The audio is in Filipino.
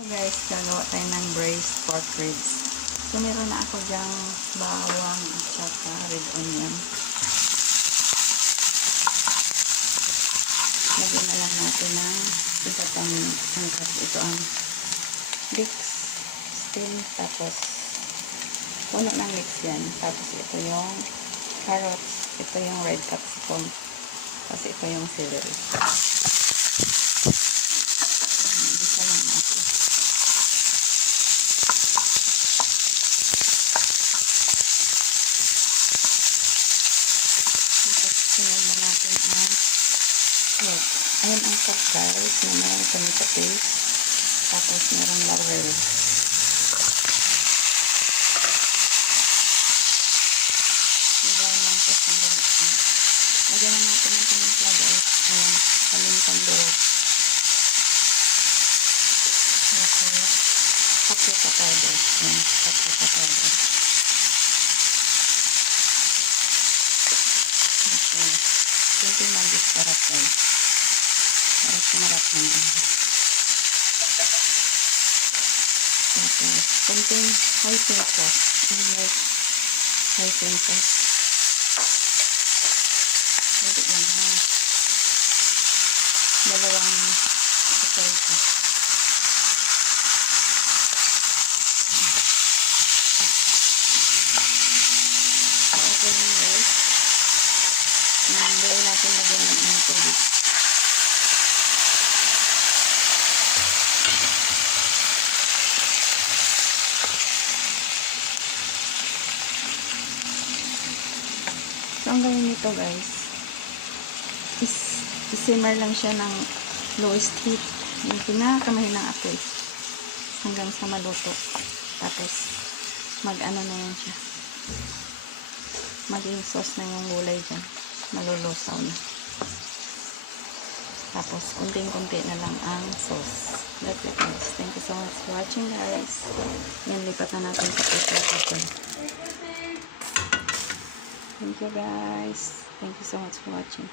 So guys, gagawa tayo ng braised pork ribs. So meron na ako dyang bawang at saka red onion. Lagyan na lang natin ng isa pang sangkap. Ito ang leeks stem, tapos puno ng leeks yan. Tapos ito yung carrots, ito yung red capsicum, tapos ito yung celery. Isa lang natin. Tapos sunod na natin ang egg. Ayan ang pork guys na meron tomato paste, tapos meron laurel. I-brown lang siya sandali. Lagyan na natin ng paminta guys. Ayan, pamintang durog. Tapos paprika powder. Ayan, paprika powder. Okay. Kunti mag-disparate guys. Para sumarap naman. Tapos kunting hoisin sauce. Hoisin sauce. Hindi lang na. Dalawang ito. Okay lang guys. Gawin natin lagyan ng tubig. So ang gawin nito guys, simmer lang siya ng lowest heat, yung pinakamahinang apoy hanggang sa maluto. Tapos mag-ano na yan siya, maging sauce na yung gulay dyan, malulusaw na. Tapos kunting-kunti na lang ang sauce. That's it guys. Thank you so much for watching guys. Yan, lipat na natin sa pressure cooker. Thank you guys. Thank you so much for watching.